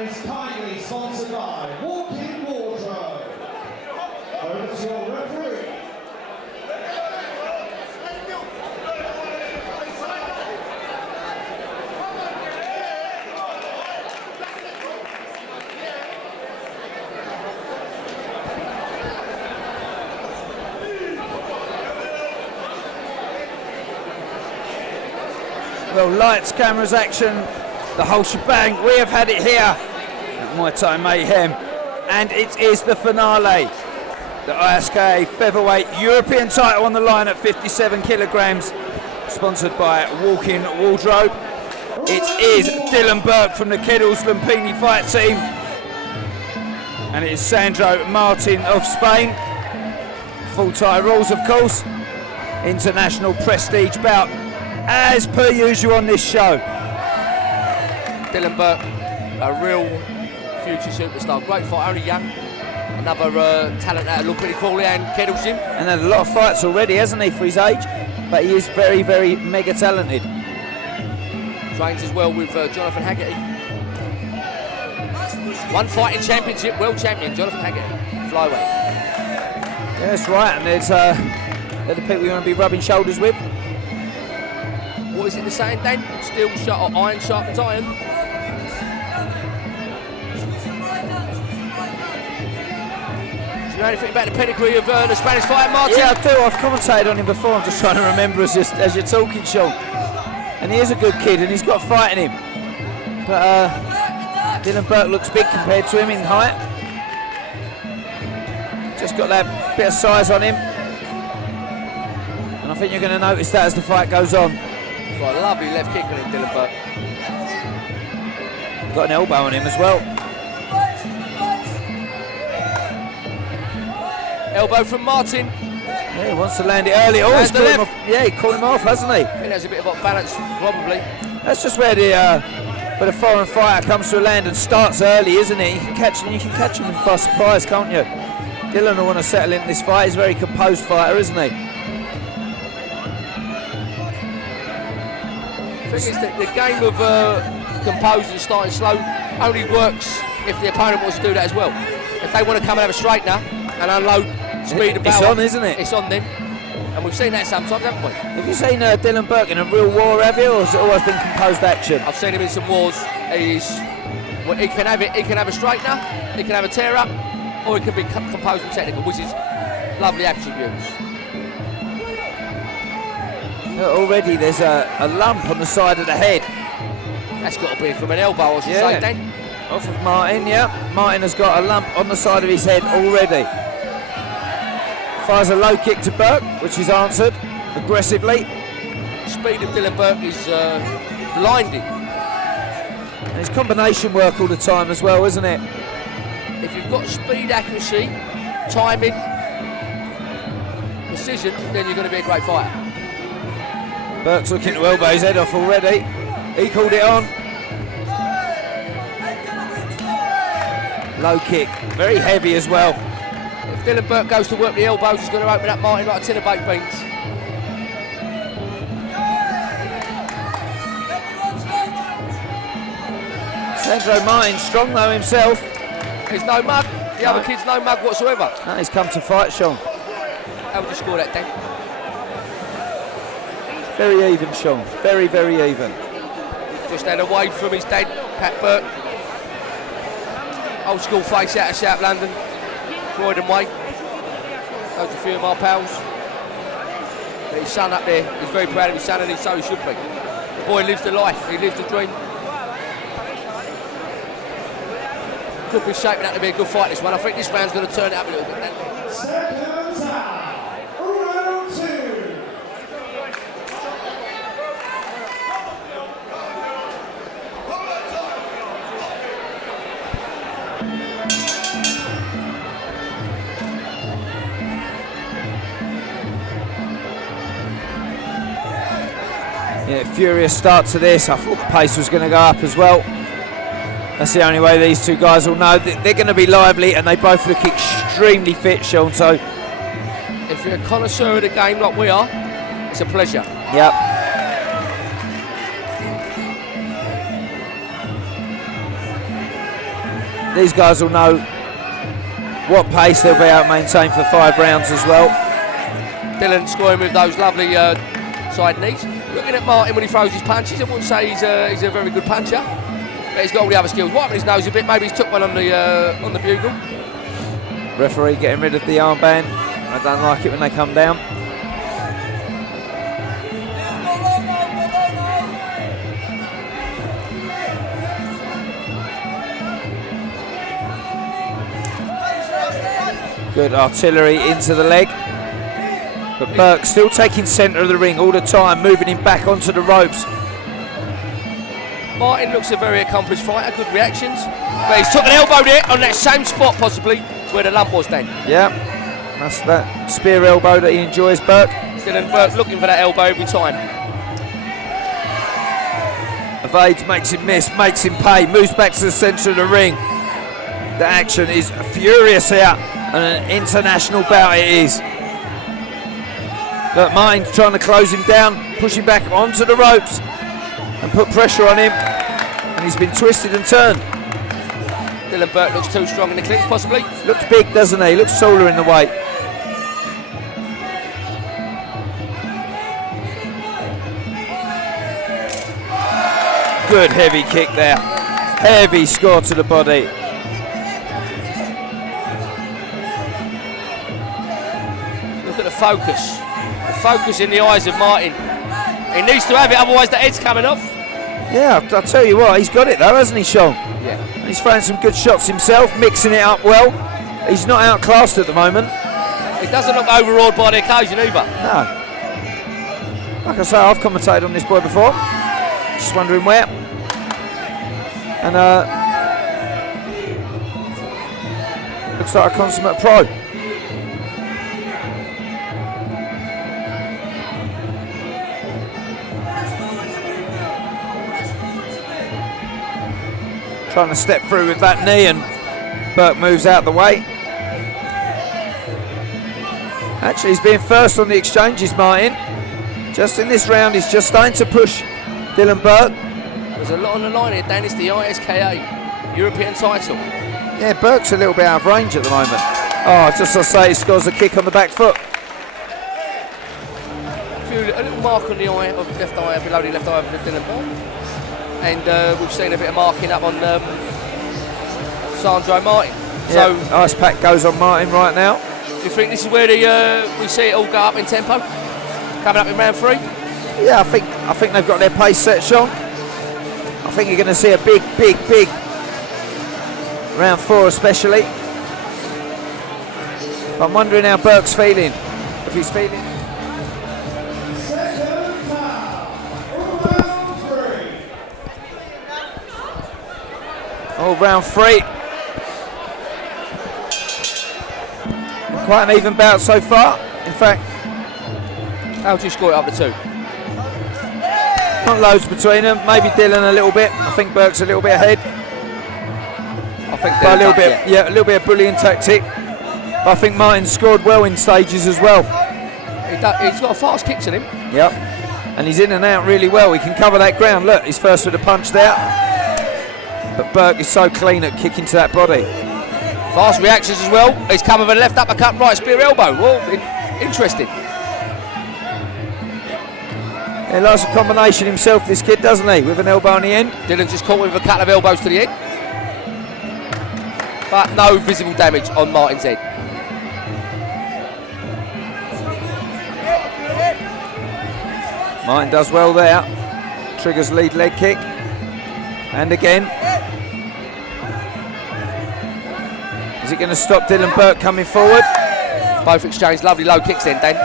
and is kindly sponsored by Walk-In Wardrobe. Over to your referee. Well, lights, cameras, action, the whole shebang. We have had it here at Muay Thai Mayhem, and it is the finale. The ISKA featherweight European title on the line at 57 kilograms, sponsored by Walk-In Wardrobe. It is Dylan Burke from the Kettles Lumpini fight team, and it is Sandro Martin of Spain. Full Thai rules, of course. International prestige bout, as per usual on this show. Dylan Burke, a real future superstar. Great fight, only young. Another talent out of Lumpini Crawley and Kettles Gym. And had a lot of fights already, hasn't he, for his age? But he is very, very mega talented. Trains as well with Jonathan Haggerty. One fighting championship, world champion, Jonathan Haggerty, flyweight. Yeah, that's right, and they're the people you want to be rubbing shoulders with. What is it the saying, Dan? Steel shot or iron sharpens iron? Do you know anything about the pedigree of the Spanish fighter, Martin? Yeah, I do. I've commentated on him before. I'm just trying to remember as you're talking, Sean. And he is a good kid, and he's got fight in him. But Dylan Burke looks big compared to him in height. Just got that bit of size on him. And I think you're going to notice that as the fight goes on. Got a lovely left kick on him, Dylan Burke. Got an elbow on him as well. Elbow from Martin. Yeah, he wants to land it early. Oh, he's caught him off. Yeah, he caught him off, hasn't he? I think there's a bit of off balance, probably. That's just where the foreign fighter comes to a land and starts early, isn't it? You can catch him by surprise, can't you? Dylan will want to settle into this fight. He's a very composed fighter, isn't he? The thing is that the game of composing and starting slow only works if the opponent wants to do that as well. If they want to come and have a straightener and unload speed and power, it's on, isn't it? It's on them. And we've seen that sometimes, haven't we? Have you seen Dylan Burke in a real war, have you, or has it always been composed action? I've seen him in some wars. He can have it. He can have a straightener, he can have a tear up, or he can be composed and technical, which is lovely attributes. Already there's a lump on the side of the head. That's got to be from an elbow, I should say, Dan. Off of Martin, yeah. Martin has got a lump on the side of his head already. Fires a low kick to Burke, which is answered aggressively. The speed of Dylan Burke is blinding. And it's combination work all the time as well, isn't it? If you've got speed, accuracy, timing, precision, then you're going to be a great fighter. Burke's looking to elbow his head off already. He called it on. Low kick, very heavy as well. If Dylan Burke goes to work the elbows, he's going to open up Martin like a tin of baked beans. Sandro Martin, strong though himself. There's no mug. The other kid's no mug whatsoever. No, he's come to fight, Sean. How would you score that, Dan? Very even, Sean. Very, very even. Just had away from his dad, Pat Burke. Old school face out of South London, Croydon Way. Knows a few of my pals. But his son up there, he's very proud of his son, and so he should be. The boy lives the life, he lives the dream. Could be shaping up to be a good fight, this one. I think this round's going to turn it up a little bit. Round 2. Yeah, furious start to this. I thought the pace was going to go up as well. That's the only way these two guys will know. They're going to be lively, and they both look extremely fit, Sean. So, if you're a connoisseur of the game like we are, it's a pleasure. Yep. these guys will know what pace they'll be able to maintain for 5 rounds as well. Dylan scoring with those lovely side knees. Looking at Martin when he throws his punches, I wouldn't say he's a very good puncher, but he's got all the other skills. Wiping his nose a bit, maybe he's took one on the bugle. Referee getting rid of the armband. I don't like it when they come down. Good artillery into the leg. But Burke still taking centre of the ring all the time, moving him back onto the ropes. Martin looks a very accomplished fighter, good reactions. But he's took an elbow there on that same spot possibly where the lump was then. Yeah, that's that spear elbow that he enjoys, Burke. Dylan Burke looking for that elbow every time. Evades, makes him miss, makes him pay, moves back to the centre of the ring. The action is furious here, and an international bout it is. Look, Martin's trying to close him down, push him back onto the ropes and put pressure on him, and he's been twisted and turned. Dylan Burke looks too strong in the clinch possibly. Looks big, doesn't he? Looks taller in the weight. Good heavy kick there. Heavy score to the body. Look at the focus. The focus in the eyes of Martin. He needs to have it, otherwise the head's coming off. Yeah, I'll tell you what, he's got it though, hasn't he, Sean? Yeah. He's throwing some good shots himself, mixing it up well. He's not outclassed at the moment. He doesn't look overawed by the occasion either. No. Like I say, I've commentated on this boy before. Just wondering where. And looks like a consummate pro. Trying to step through with that knee, and Burke moves out the way. Actually, he's being first on the exchanges, Martin. Just in this round, he's just starting to push Dylan Burke. There's a lot on the line here, Dan. It's the ISKA European title. Yeah, Burke's a little bit out of range at the moment. Oh, just as I say, he scores a kick on the back foot. A little mark on the eye, of the left eye, below the left eye of Dylan Burke. And we've seen a bit of marking up on Sandro Martin. Yeah, So ice pack goes on Martin right now. do you think this is where we see it all go up in tempo? Coming up in round 3? Yeah, I think they've got their pace set, Sean. I think you're going to see a big round 4 especially. But I'm wondering how Burke's feeling. If he's feeling. Oh, round 3. Quite an even bout so far. In fact, How do you score it up to 2? not loads between them. Maybe Dylan a little bit. I think Burke's a little bit ahead. I think But a little bit, yeah, a little bit of bullying tactic. But I think Martin's scored well in stages as well. He's got a fast kicks in him. Yep. And he's in and out really well. He can cover that ground. Look, he's first with a punch there. But Burke is so clean at kicking to that body. Fast reactions as well. He's come with a left uppercut, right spear elbow. Well, interesting. He likes a combination himself, this kid, doesn't he? With an elbow on the end. Dylan just caught with a couple of elbows to the head. But no visible damage on Martin's head. Martin does well there. Triggers lead leg kick. And again. Is it going to stop Dylan Burke coming forward? Both exchange lovely low kicks then, Dan.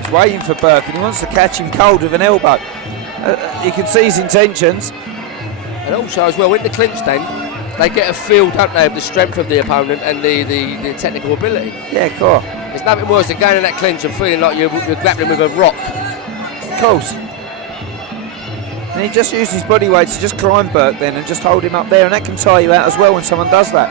He's waiting for Burke and he wants to catch him cold with an elbow. You can see his intentions. And also as well, in the clinch then, they get a feel, don't they, of the strength of the opponent and the technical ability. Yeah, cool. There's nothing worse than going in that clinch and feeling like you're grappling with a rock. Of course. And he just used his body weight to just climb Burke then and just hold him up there, and that can tire you out as well when someone does that.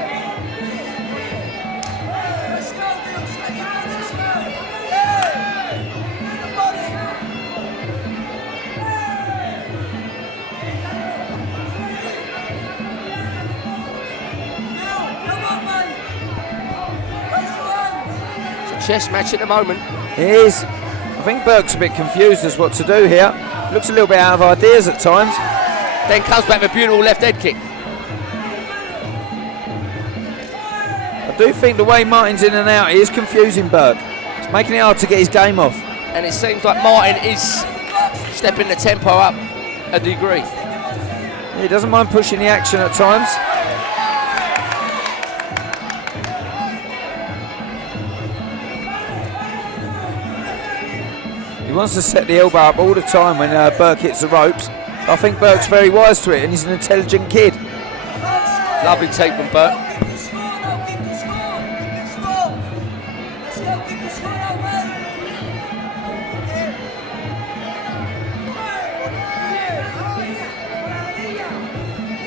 chess match at the moment. It is. I think Burke's a bit confused as what to do here. Looks a little bit out of ideas at times. Then comes back with a beautiful left head kick. I do think the way Martin's in and out, he is confusing Burke. It's making it hard to get his game off. And it seems like Martin is stepping the tempo up a degree. He doesn't mind pushing the action at times. He wants to set the elbow up all the time when Burke hits the ropes. I think Burke's very wise to it, and he's an intelligent kid. Lovely take from Burke.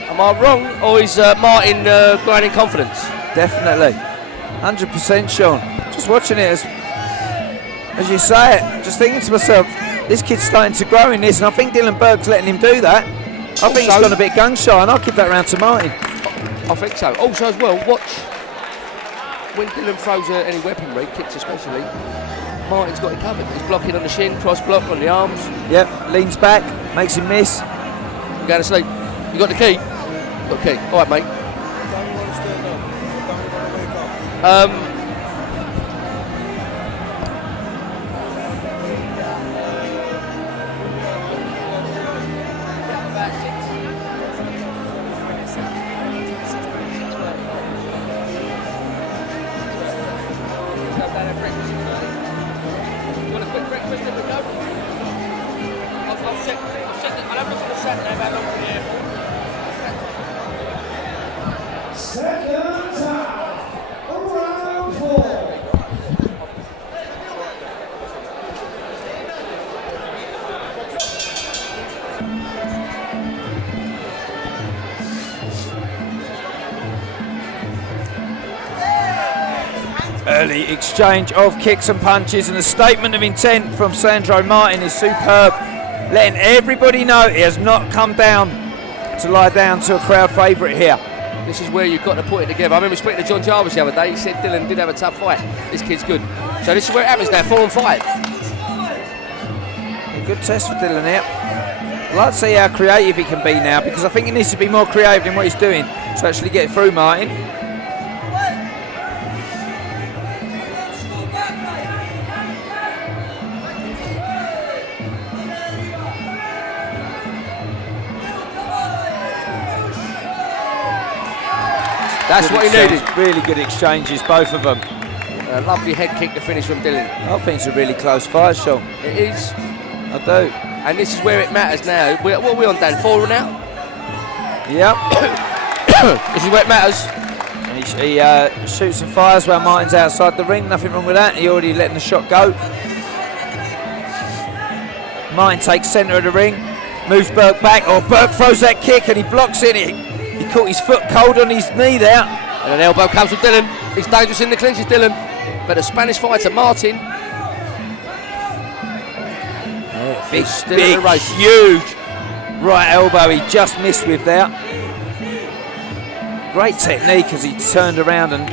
Am I wrong, or is Martin growing in confidence? Definitely, 100% Sean. Just watching it as you say it, just thinking to myself, this kid's starting to grow in this, and I think Dylan Burke's letting him do that. I think he's gone a bit gun-shy, and I'll give that round to Martin. I think so. Also as well, watch when Dylan throws any weaponry, kicks especially, Martin's got it covered. He's blocking on the shin, cross block on the arms. Yep, leans back, makes him miss. You're going to sleep. You got the key? Got the key. All right, mate. Second time, round 4. Early exchange of kicks and punches, and the statement of intent from Sandro Martin is superb, letting everybody know he has not come down to lie down to a crowd favourite here. This is where you've got to put it together. I remember speaking to John Jarvis the other day. He said Dylan did have a tough fight. This kid's good. So this is where it happens now, 4 and 5. A good test for Dylan here. I'd like to see how creative he can be now, because I think he needs to be more creative in what he's doing to actually get through Martin. That's what he needed. Really good exchanges, both of them. A lovely head kick to finish from Dylan. I think it's a really close fight, Sean. It is. I do. And this is where it matters now. What are we on, Dan? 4 now? Yep. This is where it matters. He shoots and fires while Martin's outside the ring. Nothing wrong with that. He already letting the shot go. Martin takes centre of the ring, moves Burke back. Oh, Burke throws that kick and he blocks it. He caught his foot cold on his knee there. And an elbow comes from Dylan. He's dangerous in the clinches, Dylan. But the Spanish fighter, Martin. Big, huge right elbow he just missed with there. Great technique as he turned around and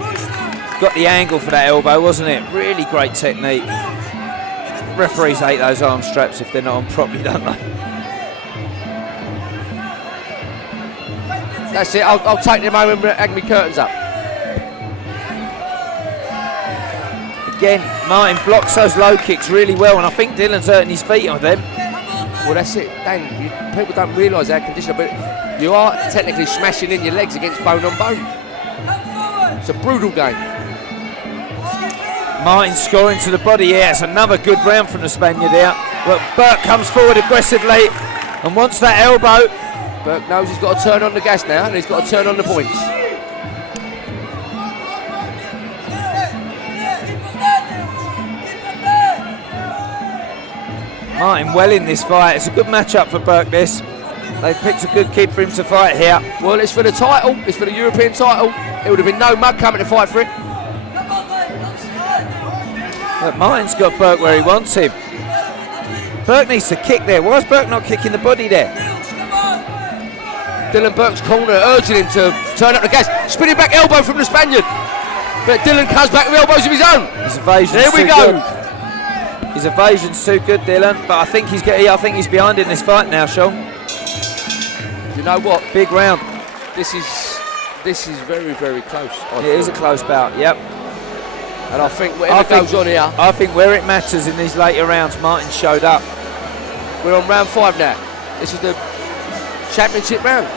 got the angle for that elbow, wasn't it? Really great technique. Referees hate those arm straps if they're not on properly, don't they? That's it. I'll take the moment and hang my curtains up. Again, Martin blocks those low kicks really well, and I think Dylan's hurting his feet on them. Well, that's it. Dang, people don't realise our condition, but you are technically smashing in your legs against bone on bone. It's a brutal game. Martin scoring to the body here. It's another good round from the Spaniard there. But Burke comes forward aggressively and wants that elbow. Burke knows he's got to turn on the gas now, and he's got to turn on the points. Martin well in this fight. It's a good matchup for Burke, this. They've picked a good kid for him to fight here. Well, it's for the title. It's for the European title. It would have been no mug coming to fight for it. But Martin's got Burke where he wants him. Burke needs to kick there. Why is Burke not kicking the body there? Dylan Burke's corner urging him to turn up the gas. Spinning back elbow from the Spaniard. But Dylan comes back with elbows of his own. His evasion's There we too go. Good. His evasion's too good, Dylan. But I think he's behind in this fight now, Sean. You know what? Big round. This is very, very close. It is a close bout. Yep. And I think whatever goes on here. I think where it matters in these later rounds, Martin showed up. We're on round 5 now. This is the championship round.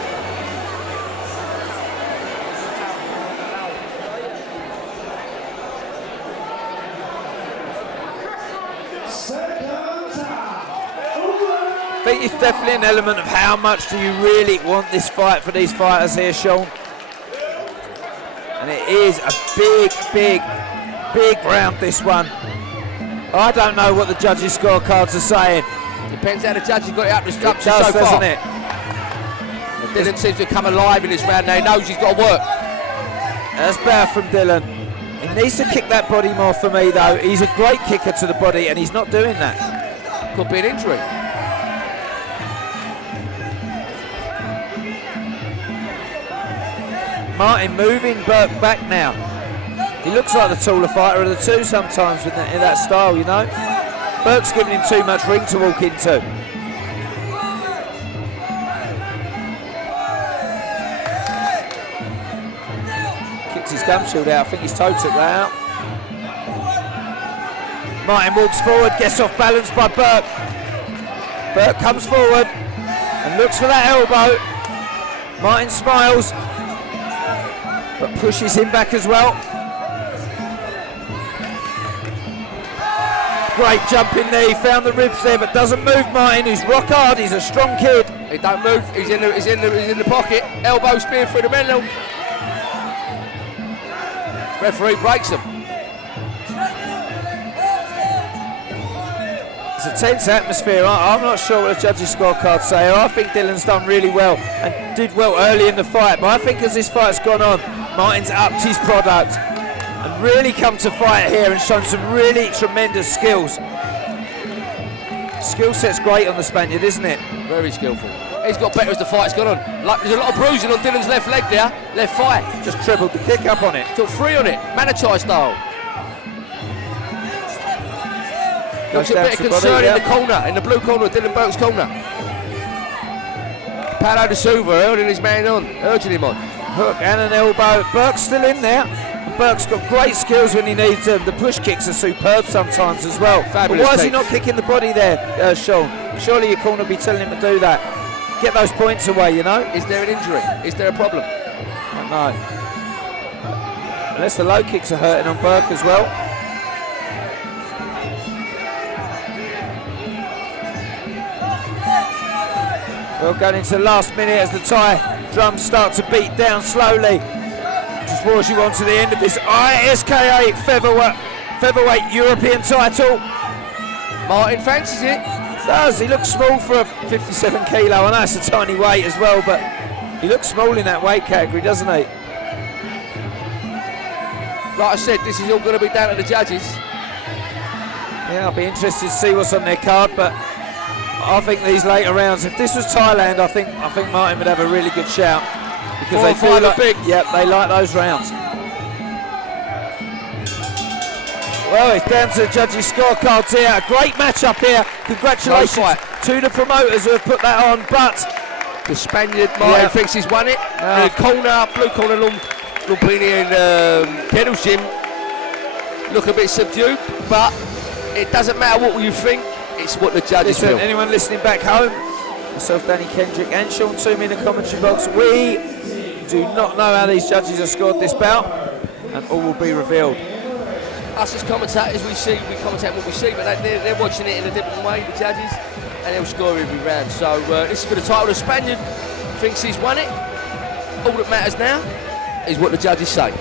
I think it's definitely an element of how much do you really want this fight for these fighters here, Sean. And it is a big round, this one. I don't know what the judges' scorecards are saying. Depends how the judges got it up to It so does, far. doesn't it? Dylan seems to come alive in this round now. He knows he's got to work. That's better from Dylan. He needs to kick that body more for me, though. He's a great kicker to the body, and he's not doing that. Could be an injury. Martin moving Burke back now. He looks like the taller fighter of the two sometimes in that style, you know. Burke's giving him too much ring to walk into. Kicks his gum shield out. I think his toe took that out. Martin walks forward, gets off balance by Burke. Burke comes forward and looks for that elbow. Martin smiles, but pushes him back as well. Great jumping knee, found the ribs there, but doesn't move Martin, who's rock hard. He's a strong kid. He don't move. He's in the pocket. Elbow spear through the middle. Referee breaks him. It's a tense atmosphere. I'm not sure what the judges' scorecards say. I think Dylan's done really well and did well early in the fight, but I think as this fight's gone on, Martin's upped his product and really come to fight here and shown some really tremendous skills. Skill set's great on the Spaniard, isn't it? Very skillful. He's got better as the fight's gone on. Like, there's a lot of bruising on Dylan's left leg there, left thigh. Just trebled the kick up on it. Took 3 on it, Manichai style. Looks a bit of concern in the corner, in the blue corner, Dylan Burke's corner. Paulo de Silva urging his man on, urging him on. Hook and an elbow. Burke's still in there. Burke's got great skills when he needs them. The push kicks are superb sometimes as well. Fabulous. But why is he kicks. not kicking the body there, Sean? Surely your corner will be telling him to do that. Get those points away, you know? Is there an injury? Is there a problem? No. Unless the low kicks are hurting on Burke as well. Well, going into the last minute as the Thai drums start to beat down slowly. Just draws you on to the end of this ISKA featherweight European title. Martin fancies it. Does. He looks small for a 57 kilo. I know it's a tiny weight as well, but he looks small in that weight category, doesn't he? Like I said, this is all going to be down to the judges. Yeah, I'll be interested to see what's on their card, but I think these later rounds, if this was Thailand, I think Martin would have a really good shout because they feel like big. Yep, they like those rounds. Well, it's down to the judges' scorecards here. A great matchup here. Congratulations to the promoters who have put that on. But the Spaniard Martin thinks he's won it. And the corner, blue corner, Lumpini and Pedal Jim look a bit subdued, but it doesn't matter what you think. It's what the judges feel. Anyone listening back home, myself, Danny Kendrick and Sean Toomey in the commentary box, we do not know how these judges have scored this bout, and all will be revealed. Us as commentators, we commentate what we see, but they're watching it in a different way, the judges, and they'll score every round. So this is for the title. The Spaniard thinks he's won it. All that matters now is what the judges say.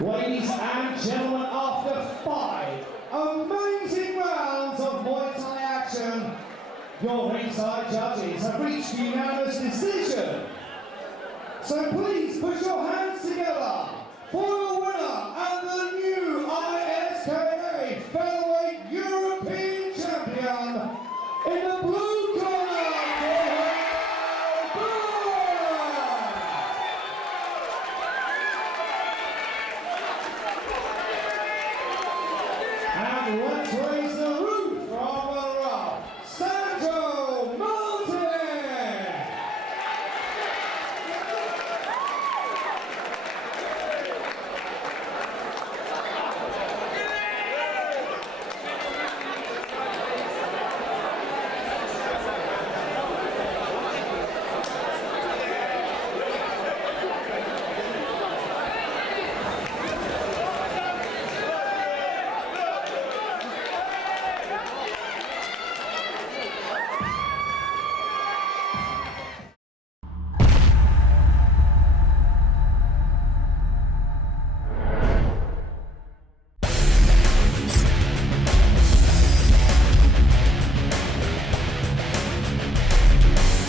Ladies and gentlemen, after 5 amazing rounds of Muay Thai action, your ringside judges have reached the unanimous decision So please put your hands together for the winner and the new ISKA Featherweight European Champion in the blue corner, and let's raise the roof from the rough, Sandro.